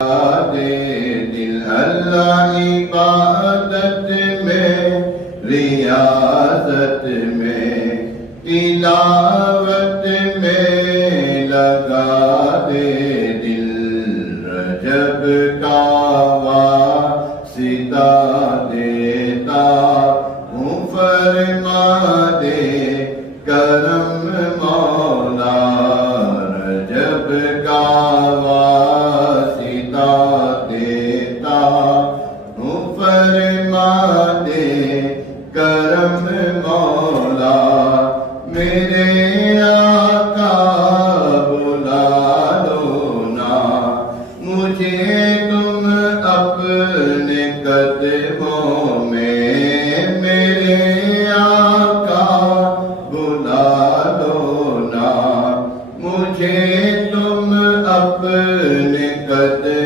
دل اللہ عبادت میں ریاضت میں تلاوت میں لگا دے دل رجب کا واسطہ دیتا ہوں فرما دے کرم مولا رجب کا دیتا ہوں فرما دے کرم مولا میرے آقا بلا لو نا مجھے